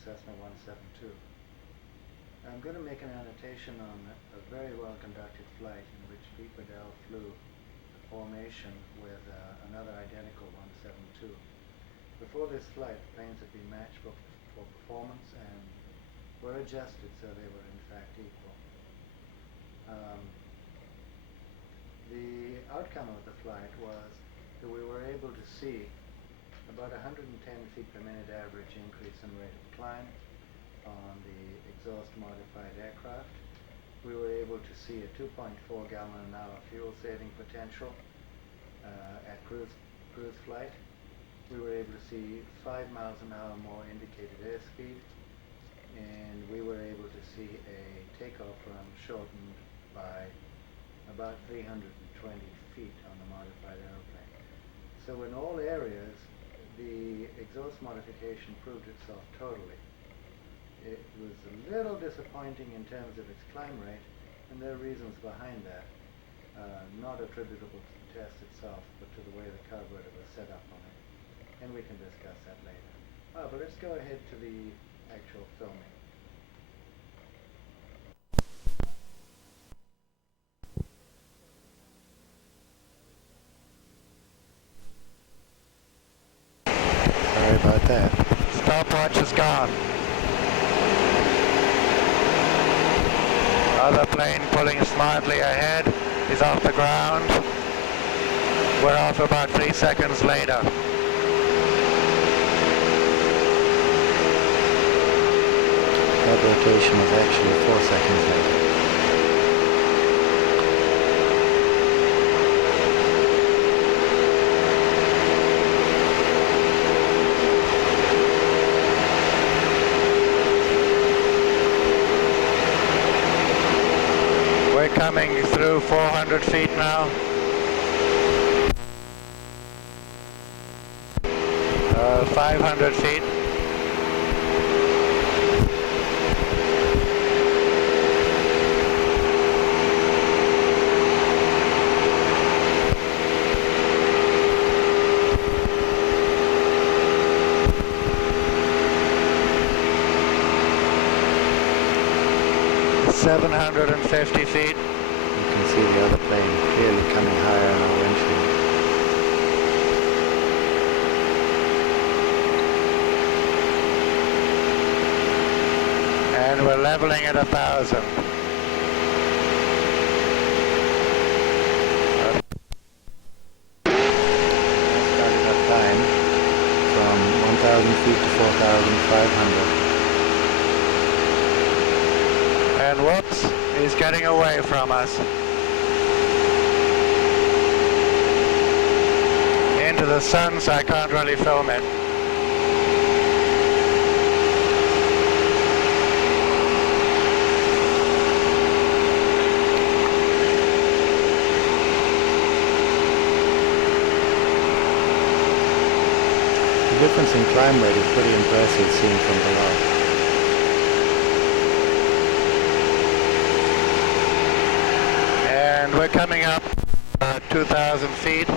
Cessna 172. I'm going to make an annotation on a very well-conducted flight in which Pete Waddell flew a formation with another identical 172. Before this flight, planes had been matched for performance and were adjusted so they were in fact equal. The outcome of the flight was that we were able to see about 110 feet per minute average increase in rate of climb on the exhaust modified aircraft. We were able to see a 2.4 gallon an hour fuel saving potential at cruise flight. We were able to see 5 miles an hour more indicated airspeed, and we were able to see a takeoff run shortened by about 320 feet on the modified aeroplane. So in all areas, the exhaust modification proved itself totally. It was a little disappointing in terms of its climb rate, and there are reasons behind that, not attributable to the test itself, but to the way the carburetor was set up on it. And we can discuss that later. But let's go ahead to the actual filming. Sorry about that. Stopwatch is gone. Other plane pulling smartly ahead is off the ground. We're off about 3 seconds later. That rotation was actually 4 seconds later. We're coming through 400 feet now. 500 feet. $750 feet. You can see the other plane clearly coming higher on our windshield. And we're leveling at 1,000. Starting our climb from 1,000 feet to 4,500. And whoops, he's getting away from us. Into the sun, so I can't really film it. The difference in climb rate is pretty impressive seen from below. And we're coming up 2,000 feet.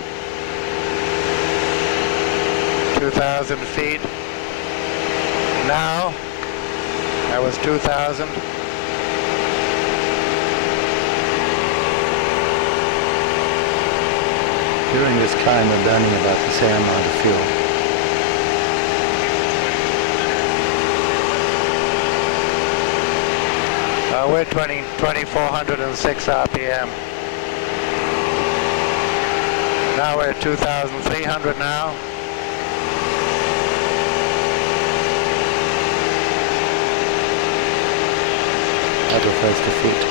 2,000 feet. Now, that was 2,000. During this climb, we're burning about the same amount of fuel. We're 2,406 RPM. Now we're at 2,300 now. That refers to feet.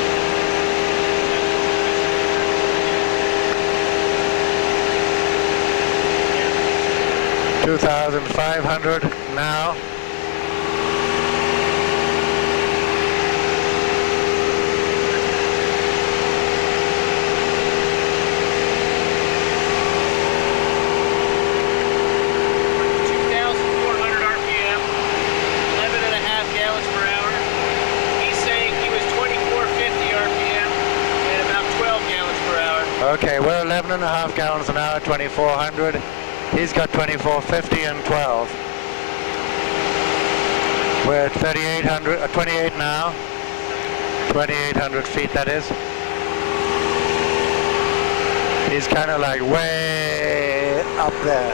2,500 now. Okay, we're 11.5 gallons an hour, 2,400. He's got 2,450 and 12. We're at 28 now. 2,800 feet, that is. He's kind of like way up there.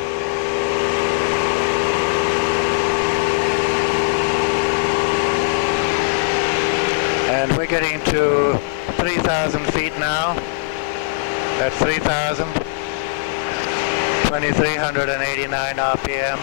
And we're getting to 3,000 feet now. That's 3,000. 2,389 RPM.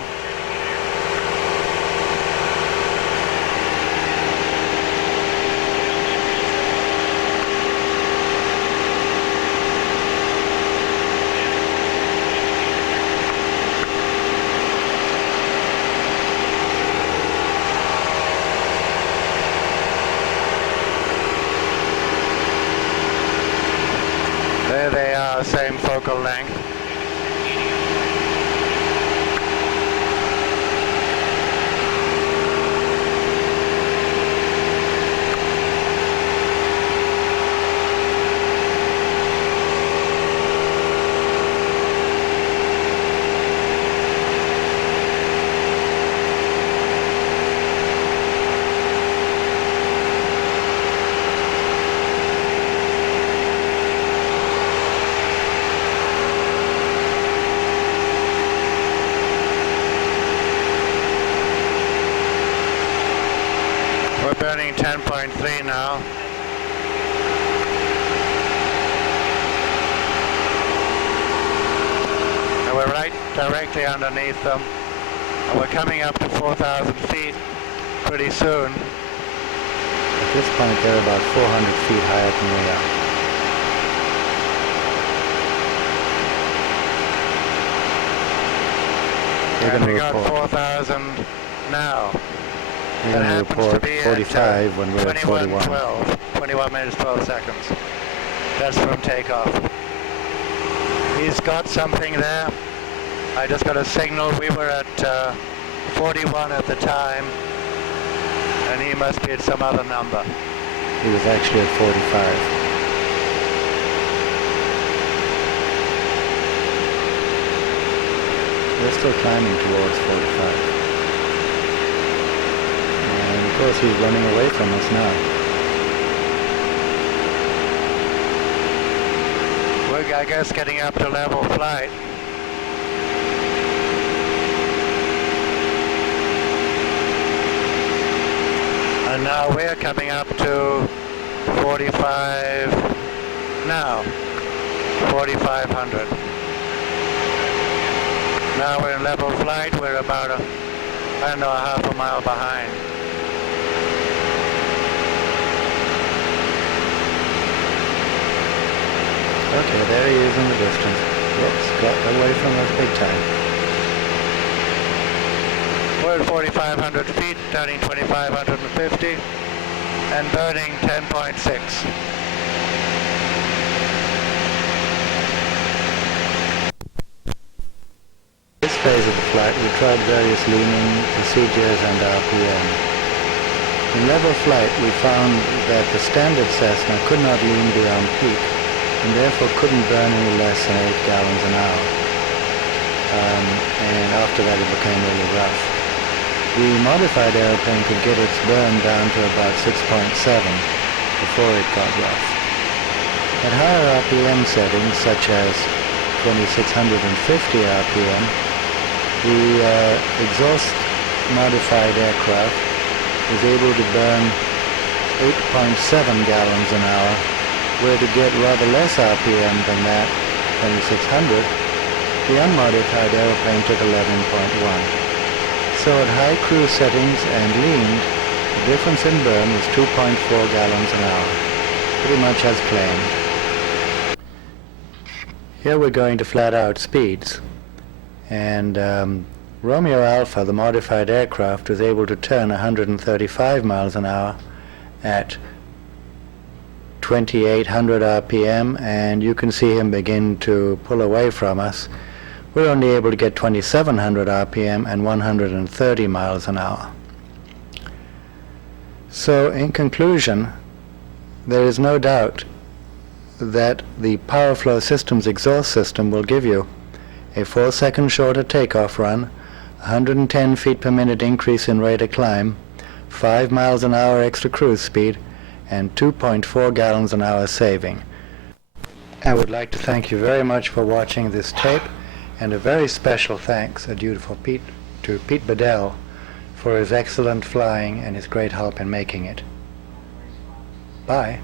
There they are, same focal length. We're burning 10.3 now. And we're right directly underneath them. And we're coming up to 4,000 feet pretty soon. At this point, they're about 400 feet higher than we are. And we got 4,000 now. We're going to report 45 when we're at 41. 21 minutes, 12 seconds. That's from takeoff. He's got something there. I just got a signal. We were at 41 at the time, and he must be at some other number. He was actually at 45. We're still climbing towards 45. And of course he's running away from us now. We're, I guess, getting up to level flight. And now we're coming up to 45 now. 4,500. Now we're in level flight. We're about a half a mile behind. Okay, there he is in the distance. Whoops, got away from us big time. We're at 4,500 feet, turning 2,550, and burning 10.6. This phase of the flight, we tried various leaning procedures and RPM. In level flight, we found that the standard Cessna could not lean beyond peak, and therefore couldn't burn any less than 8 gallons an hour. And after that it became really rough. The modified airplane could get its burn down to about 6.7 before it got rough. At higher RPM settings, such as 2650 RPM, the exhaust modified aircraft was able to burn 8.7 gallons an hour, where to get rather less RPM than that, 2600, the unmodified airplane took 11.1. So at high cruise settings and leaned, the difference in burn was 2.4 gallons an hour, pretty much as planned. Here we're going to flat out speeds, and Romeo Alpha, the modified aircraft, was able to turn 135 miles an hour at 2,800 RPM, and you can see him begin to pull away from us. We're only able to get 2,700 RPM and 130 miles an hour. So in conclusion, there is no doubt that the PowerFlow system's exhaust system will give you a 4-second shorter takeoff run, 110 feet per minute increase in rate of climb, 5 miles an hour extra cruise speed, and 2.4 gallons an hour saving. I would like to thank you very much for watching this tape, and a very special thanks are due to Pete Bedell for his excellent flying and his great help in making it. Bye.